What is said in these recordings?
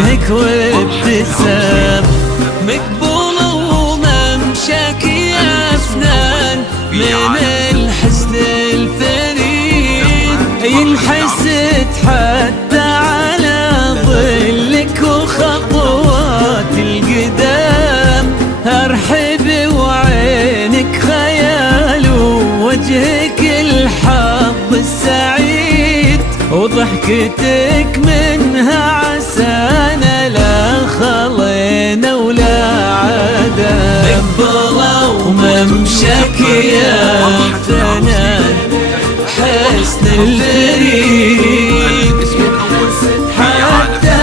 وجهك وابتسام، مقبولة وممشاك يا فنان من الحسن الفريد، ينحسد حتى على ظلك وخطوات القدام، ارحب وعينك خيال ووجهك الحظ السعيد، وضحكتك منها عسانا لا خلينا ولا عدا، مقبلة وممشاك يا فنان حسن الفريد، حتى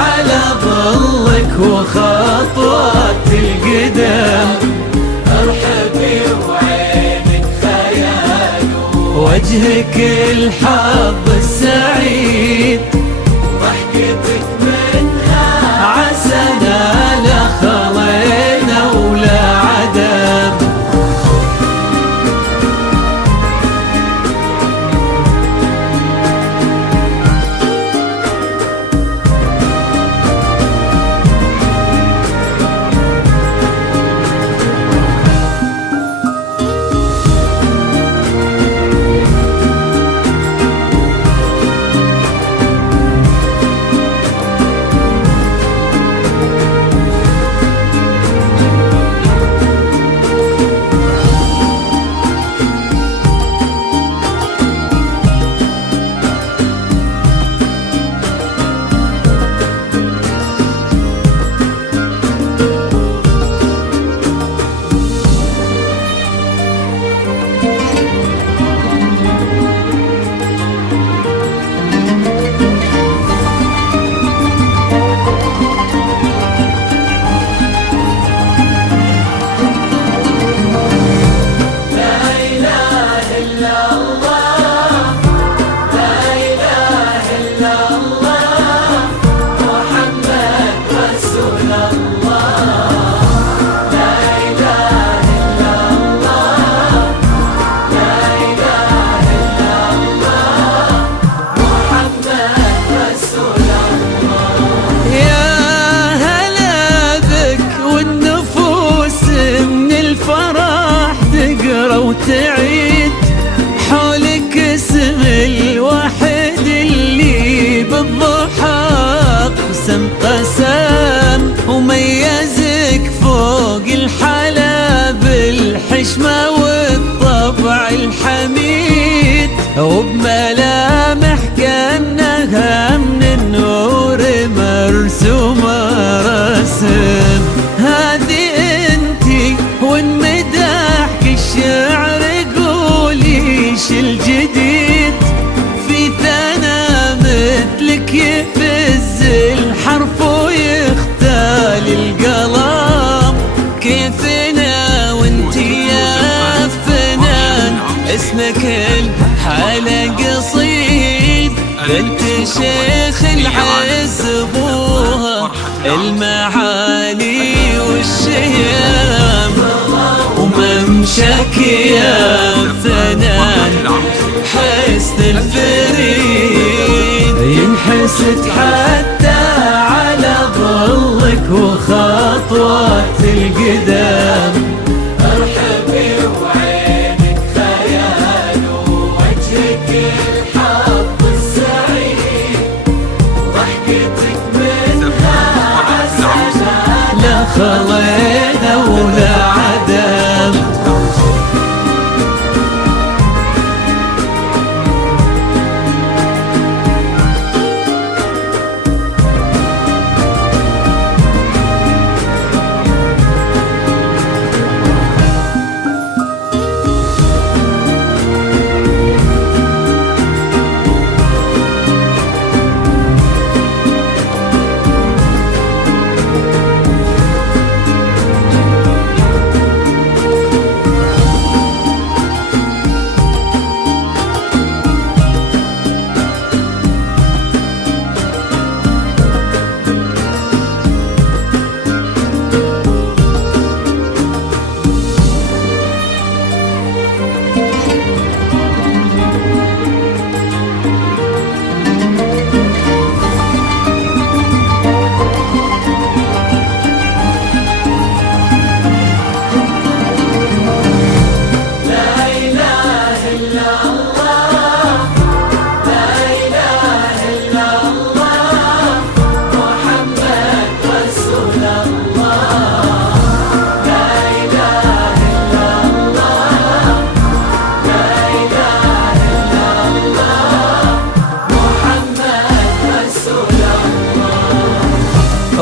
على ظلك وخطوات القدام، ارحبي وعينك خيال وجهك الحظ السعيد، ضحكتك منها عسانا لا خلينا ولا عدم. وتعيد حولك اسم الواحد اللي بالضحى قسم قسام، وميزك فوق الحلا بالحشمة والطبع الحميد، وبملامح كأنها من النور مرسومة رسم، هذه انتي وانمدحك الشعر قوليش الجديد، في ثنا مثلك يفز الحرف ويختال القلم، كيفنا وانتي يا فنان اسمك الحالة قصيد، بنت شيخ العز ابوها المعالي والشيام، وممشاك يا فنان حسن الفريد، ينحسد حتى على ظلك وخطوات القدام، ارحبي وعينك خيال ووجهك الحظ السعيد، ضحكتك منها عسانا لا خلينا ولا عدم.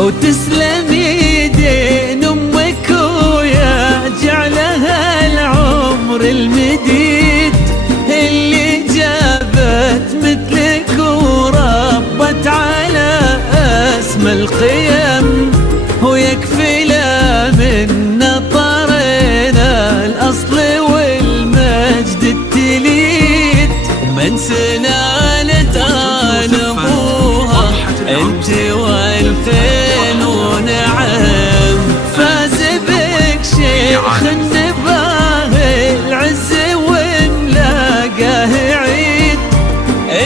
وتسلم يدين أمك ويا جعلها العمر المديد اللي جابت مثلك وربت على اسم القيم، ويكفي لا من نطرنا الأصل والمجد التليد، ومن سلالة آل أبوها انت والفين ونعم، فاز بك شيخ النباه العز وملاقاه عيد،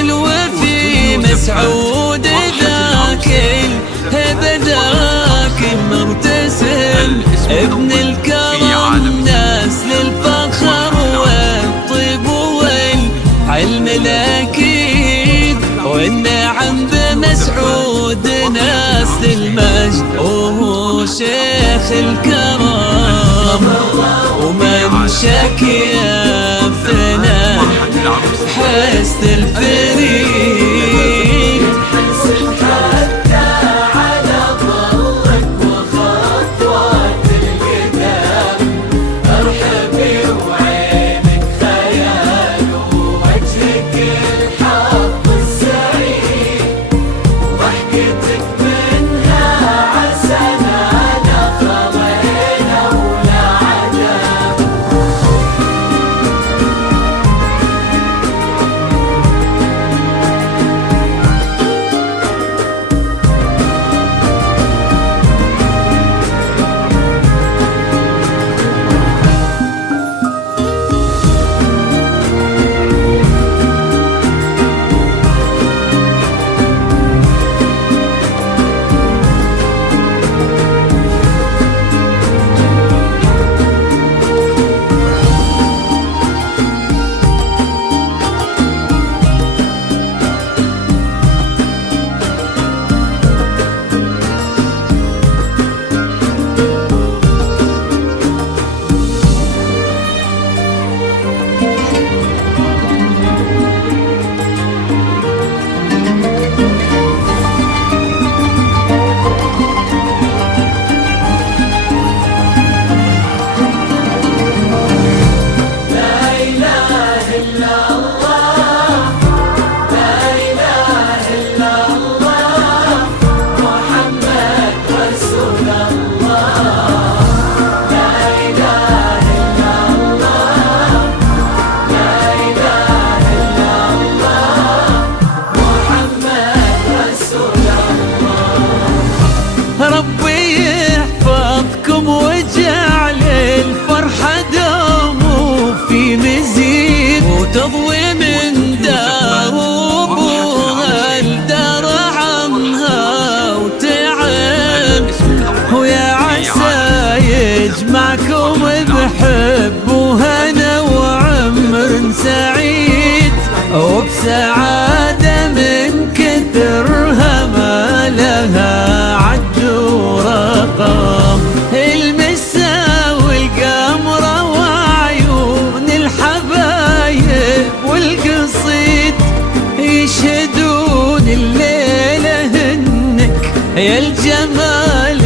الوفي مسعود ذاك الهبة ذاك المرتسم، ابن الكرم نسل الفخر والطيب والعلم الأكيد، والنعم بمسعود نسل المجد وهو شيخ الكرم، ومن شكيا فنا حسن الفريد. ربي يحفظكم وجعل الفرحة دوم في مزيد، وتضوي من دار أبوها لدار عمها وتعب، ويا عسى يجمعكم بحب وهنا وعمر سعيد، وبسعادة من كثرها ما لها المسا والقمرة وعيون الحبايب والقصيد، يشهدون الليلة هنك يا الجمال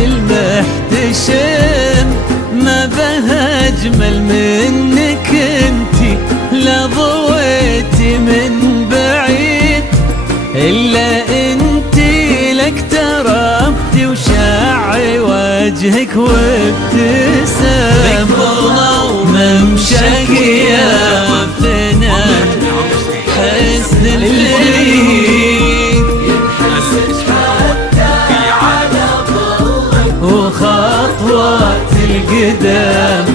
المحتشم، ما بها أجمل منك انتي لا ضويتي من بعيد، إلا انتي لك تربتي وشاعي وجهك وابتسام، وممشك يا فنا حسن الفريد، وخطوات القدام